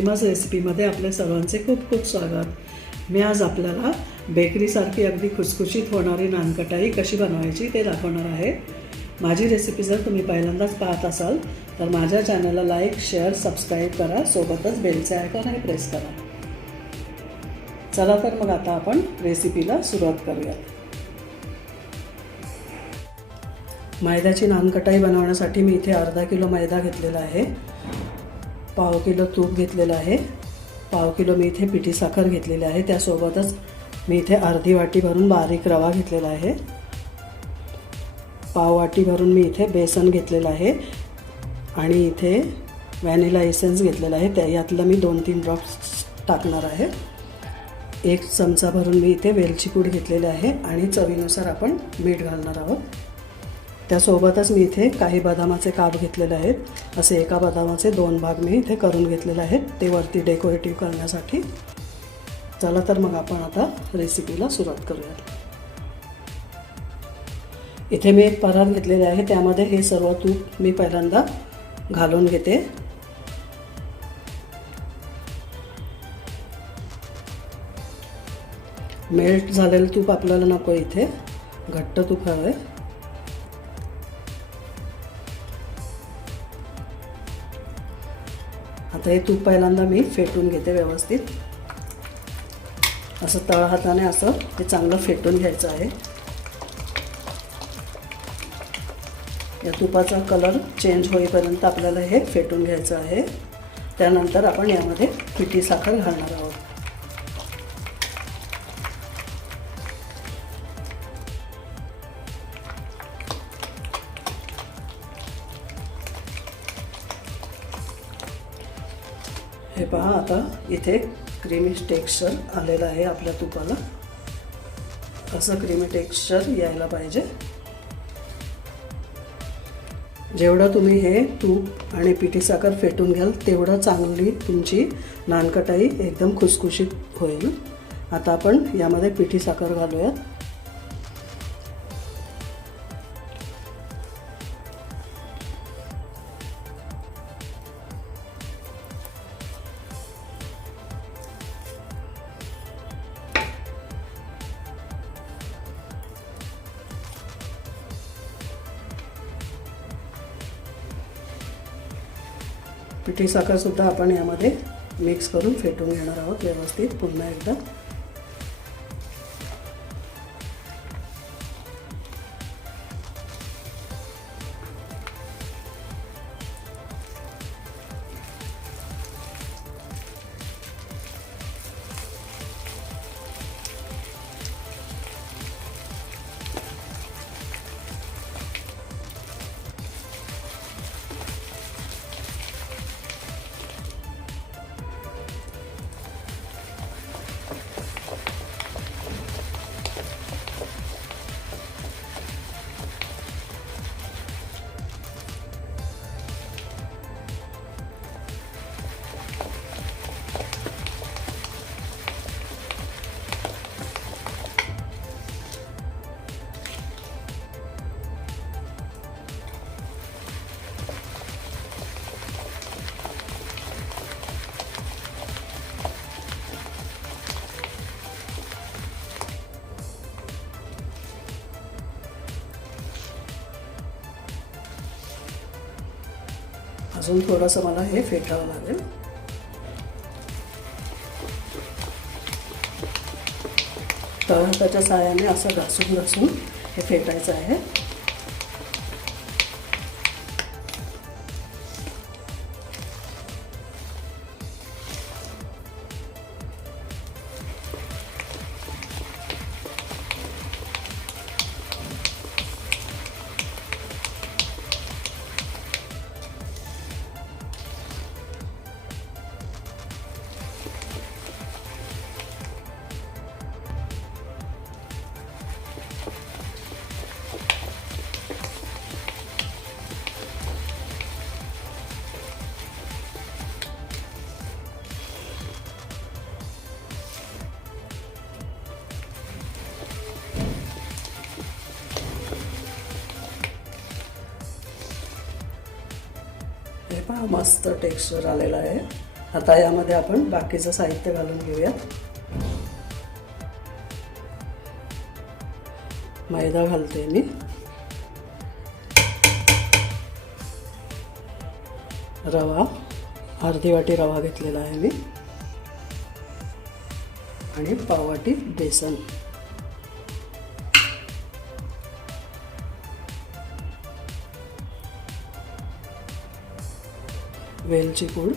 मी रेसिपीमध्ये आपल्या सर्वांचे खूप खूप स्वागत. मी आज आपल्याला बेकरीसारखी अगदी खुसखुशीत होणारी नानकटाई कशी बनवायची ते दाखवणार आहे. माझी रेसिपी जर तुम्ही पहिल्यांदाच पाहत असाल तर माझ्या चॅनलला लाईक शेअर सबस्क्राईब करा. सोबतच बेलचे आयकॉन आणि प्रेस करा. चला तर मग आता आपण रेसिपीला सुरुवात करूयात मैद्याची नानकटाई बनवण्यासाठी मी इथे अर्धा किलो मैदा घेतलेला आहे. पाव किलो तूप घेतलेलं आहे. पाव किलो मी इथे पिठी साखर घेतलेली आहे. त्यासोबतच मी इथे अर्धी वाटी भरून बारीक रवा घेतलेला आहे. पाव वाटी भरून मी इथे बेसन घेतलेलं आहे. आणि इथे व्हॅनिला एसेन्स घेतलेला आहे. त्या यातलं मी दोन तीन ड्रॉप्स टाकणार आहे. एक चमचा भरून मी इथे वेलची पूड घेतलेली आहे. आणि चवीनुसार आपण मीठ घालणार आहोत. त्यासोबतच मी इथे काही बदामाचे काप घेतलेले आहेत. असे एका बदामाचे दोन भाग मी इथे करून घेतलेले आहेत. ते वरती डेकोरेटिव्ह करण्यासाठी. चला तर मग आपण आता रेसिपीला सुरुवात करूयात. इथे मी एक परात घेतलेले आहे. त्यामध्ये हे सर्व तूप मी पहिल्यांदा घालून घेते. मेल्ट झालेलं तूप आपल्याला नको इथे. घट्ट तूप हवं आहे आता हे तूप पहिल्यांदा मी फेटून घेते व्यवस्थित. असं तळहाताने असं हे चांगलं फेटून घ्यायचं आहे. या तुपाचा कलर चेंज होईपर्यंत आपल्याला हे फेटून घ्यायचं आहे. त्यानंतर आपण यामध्ये पिठी साखर घालणार आहोत. हे पहा आता इथे क्रीमी टेक्स्चर आलेलं आहे आपल्या तुपाला. असं क्रीमी टेक्स्चर यायला पाहिजे. जेवढं तुम्ही हे तूप आणि पिठी साखर फेटून घ्याल तेवढं चांगली तुमची नानकटाई एकदम खुसखुशीत होईल. आता आपण यामध्ये पिठी साखर घालूयात. पिठी साखरसुद्धा आपण यामध्ये मिक्स करून फेटून घेणार आहोत व्यवस्थित पुन्हा एकदा. अजून थोडंसं मला हे फेटावं लागेल. तळहाताच्या साह्याने असं घासून घासून हे फेटायचं आहे. हा मस्त टेक्स्चर आलेला आहे. आता यामध्ये आपण बाकीचं साहित्य घालून घेऊयात. मैदा घालते मी. रवा अर्धी वाटी रवा घेतलेला आहे मी. आणि पाववाटी बेसन. वेलची पूड.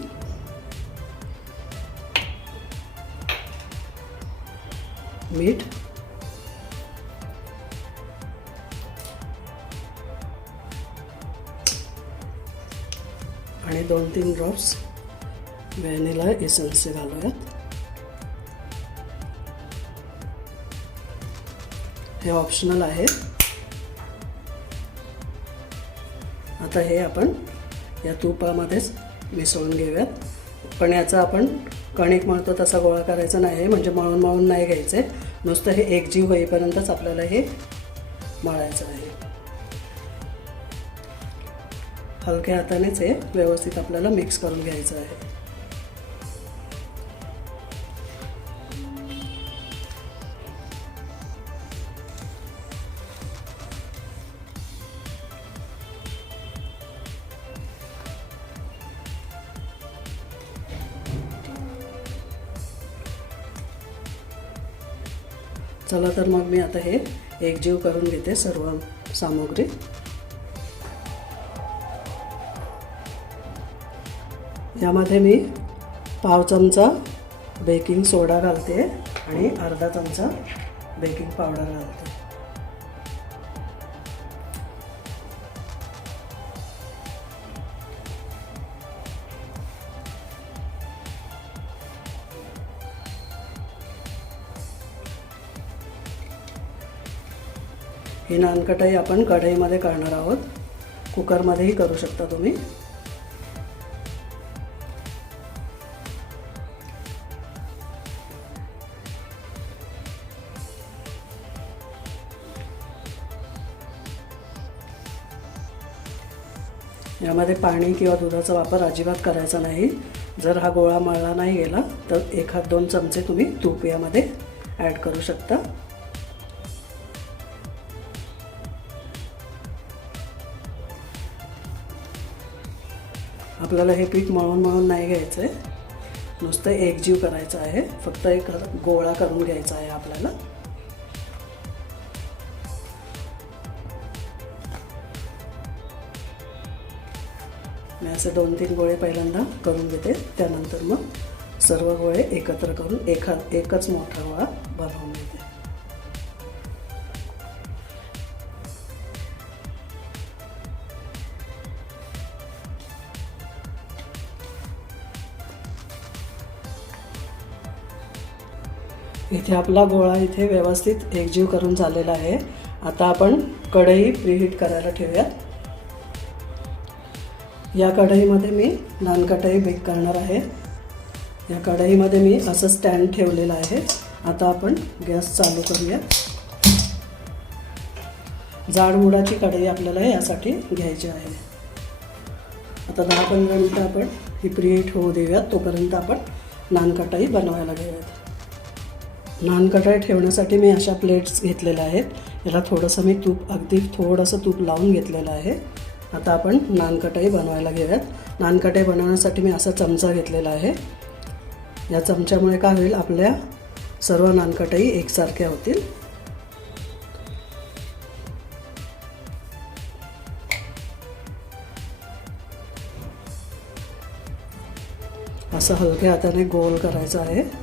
मीठ. आणि दोन तीन ड्रॉप्स व्हॅनिला एसन्सचे घालूयात. हे ऑप्शनल आहे. आता हे आपण या तुपामध्येच मिसळून घेऊयात पण याचा आपण कणिक मळतो तसा गोळा करायचा नाही. आहे म्हणजे मळून मळून नाही घ्यायचं. आहे नुसतं हे एकजीव होईपर्यंतच आपल्याला हे मळायचं आहे. हलक्या हातानेच हे व्यवस्थित आपल्याला मिक्स करून घ्यायचं आहे. चला तर मग मी आता हे एकजीव करून घेते सर्व सामग्री. यामध्ये मी पाव चमचा बेकिंग सोडा घालते आणि अर्धा चमचा बेकिंग पावडर घालते. ही नानकटाई आपण कढईमध्ये करणार आहोत. कुकरमध्येही करू शकता तुम्ही. यामध्ये पाणी किंवा दुधाचा वापर अजिबात करायचा नाही. जर हा गोळा मळला नाही गेला तर एखाद दोन चमचे तुम्ही तूप यामध्ये ॲड करू शकता. आपल्याला हे पीठ मळून मळून नाही घ्यायचं आहे नुसतं एकजीव करायचं आहे. फक्त एक गोळा करून घ्यायचा आहे आपल्याला. मी असे दोन तीन गोळे पहिल्यांदा करून घेते त्यानंतर मग सर्व गोळे एकत्र करून एका एकच मोठा गोळा बनवून घेते इथे आपला गोळा इथे व्यवस्थित एकजीव करून झालेला आहे. आता आपण कढई प्रीहीट करायला ठेवूयात या कढईमध्ये मी नानकटई बेक करणार आहे. या कढईमध्ये मी असं स्टँड ठेवलेलं आहे. आता आपण गॅस चालू करूया. जाडमुडाची कढई आपल्याला यासाठी घ्यायची आहे. आता दहा पंधरा मिनटं आपण ही प्रीहीट होऊ देऊयात. तोपर्यंत आपण नानकटाई बनवायला घेऊयात. नानकटाई ठेवण्यासाठी मी अशा प्लेट्स घेतलेल्या आहेत. याला थोडंसं मी तूप अगदी थोडंसं तूप लावून घेतलेलं आहे. आता आपण नानकटाई बनवायला घेऊयात. नानकटाई बनवण्यासाठी मी असा चमचा घेतलेला आहे. या चमच्यामुळे काय होईल? आपल्या सर्व नानकटाई एकसारख्या होतील. असं हलक्या हाताने गोल करायचं आहे.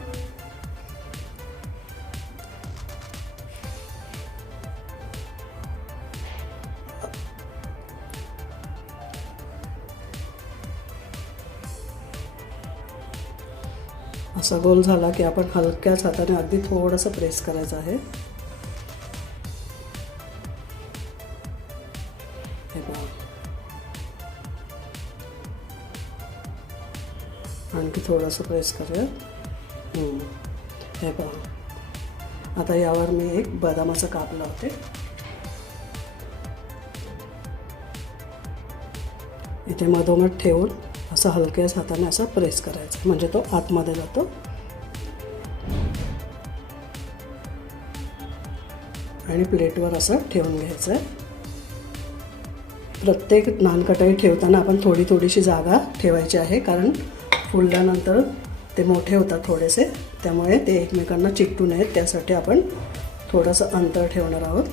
असा गोल झाला की आपण हलक्याच हाताने अगदी थोडंसं प्रेस करायचं आहे. हे पहा आणखी थोडंसं प्रेस करूया. हे पहा आता यावर मी एक बदामाचा काप लावते. इथे मधोमध ठेवून असं हलक्याच हाताने असं प्रेस करायचं. म्हणजे तो आतमध्ये जातो. आणि प्लेटवर असं ठेवून घ्यायचं. आहे प्रत्येक नानकटाई ठेवताना आपण थोडी थोडीशी जागा ठेवायची आहे कारण फुलल्यानंतर ते मोठे होतात थोडेसे त्यामुळे ते एकमेकांना चिकटू नयेत त्यासाठी आपण थोडंसं अंतर ठेवणार आहोत.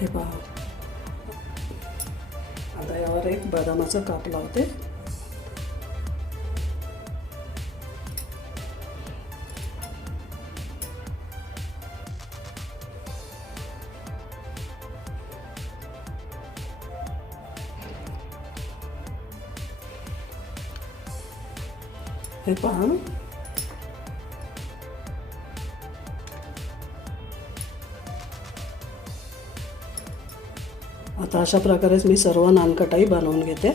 हे पहा. आता यावर एक बदामाचं काप लावते. हे पहा. आता अशा प्रकारेच मी सर्व नानकटाई बनवून घेते.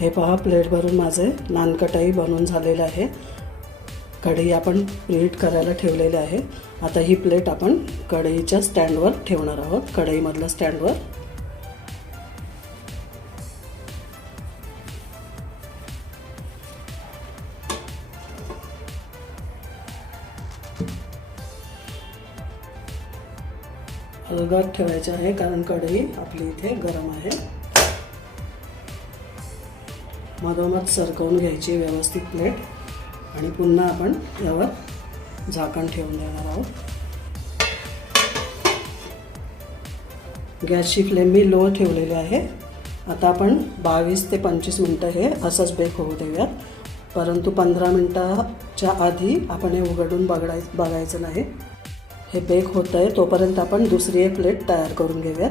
हे पहा प्लेट भरून माझे नानकटाई बनवून झालेलं आहे. कढई आपण प्रीट करायला ठेवलेली आहे. आता ही प्लेट आपण कढईच्या स्टँडवर ठेवणार आहोत. कढईमधल्या स्टँडवर. अलगद ठेवायचे आहे कारण कढई आपली इथे गरम आहे. मधोमध सरकवून घ्यायची व्यवस्थित प्लेट. आणि पुन्हा आपण यावर झाकण ठेवून देणार आहोत. गॅसची फ्लेम मी लो ठेवलेली आहे. आता आपण बावीस ते पंचवीस मिनटं हे असंच बेक होऊ देऊयात. परंतु पंधरा मिनटाच्या आधी आपण हे उघडून बघाय बघायचं नाही. हे बेक होतं आहे तोपर्यंत आपण दुसरी एक प्लेट तयार करून घेऊयात.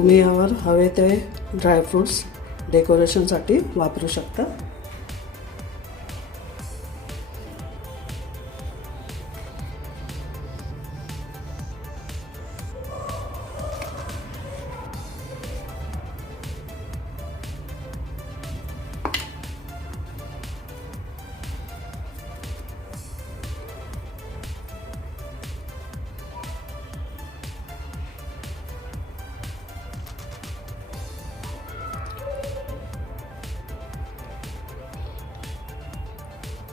तुम्ही यावर हवे ते ड्रायफ्रूट्स डेकोरेशनसाठी वापरू शकता.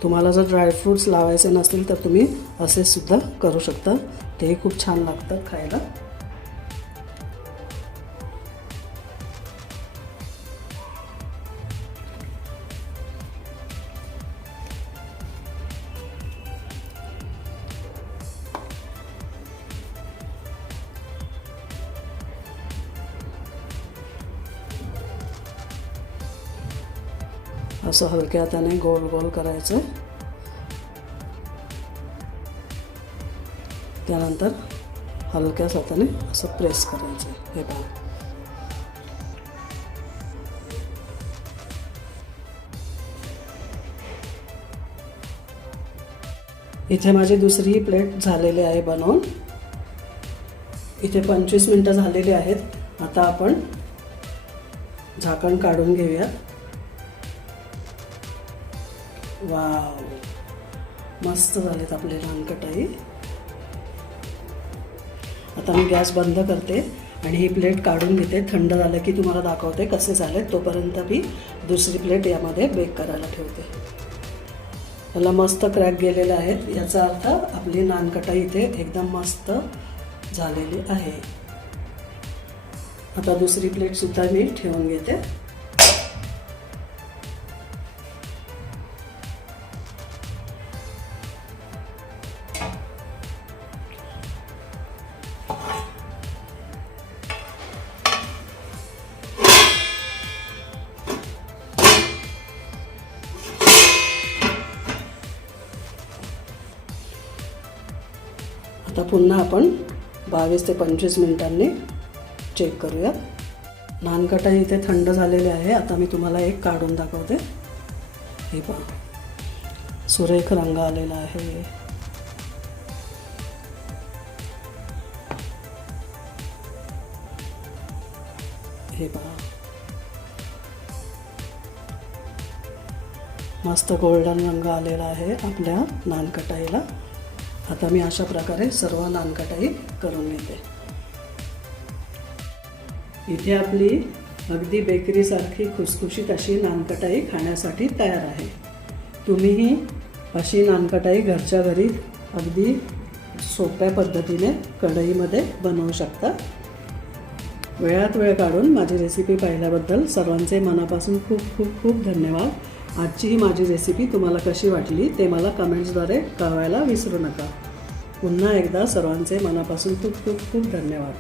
तुम्हाला जर ड्रायफ्रूट्स लावायचे नसतील तर तुम्ही असे सुद्धा करू शकता. तेही खूप छान लागतात खायला. असं हलक्या हाताने गोल गोल करायचं. त्यानंतर हलक्या हाताने असं प्रेस करायचं. हे पण इथे माझी दुसरीही प्लेट झालेली आहे बनवून. इथे पंचवीस मिनटं झालेली आहेत. आता आपण झाकण काढून घेऊयात. वाव. मस्त झालेत आपले नानकटाई आता मी गॅस बंद करते आणि ही प्लेट काढून घेते. थंड झालं की तुम्हाला दाखवते कसे झाले तोपर्यंत मी दुसरी प्लेट यामध्ये बेक करायला ठेवते. त्याला मस्त क्रॅक गेलेले आहेत. याचा अर्थ आपली नानकटाई इथे एकदम मस्त झालेली आहे. आता दुसरी प्लेटसुद्धा मी ठेवून घेते. आपण बावीस ते पंचवीस मिनिटांनी चेक करूया. नानकटा इथे थंड झालेले आहे. आता मी तुम्हाला एक काढून दाखवते. हे पहा. सुरेख रंग आलेला आहे. हे पहा. मस्त गोल्डन रंग आलेला आहे आपल्या नानकटाईला. आता मी अशा प्रकारे सर्व नानकटाई करून घेते इथे आपली अगदी बेकरीसारखी खुसखुशीत अशी नानकटाई खाण्यासाठी तयार आहे. तुम्हीही अशी नानकटाई घरच्या घरी अगदी सोप्या पद्धतीने कढईमध्ये बनवू शकता. वेळात वेळ काढून माझी रेसिपी पाहिल्याबद्दल सर्वांचे मनापासून खूप खूप खूप धन्यवाद. आजची ही माझी रेसिपी तुम्हाला कशी वाटली ते मला कमेंट्सद्वारे कळवायला विसरू नका. पुन्हा एकदा सर्वांचे मनापासून खूप खूप खूप धन्यवाद.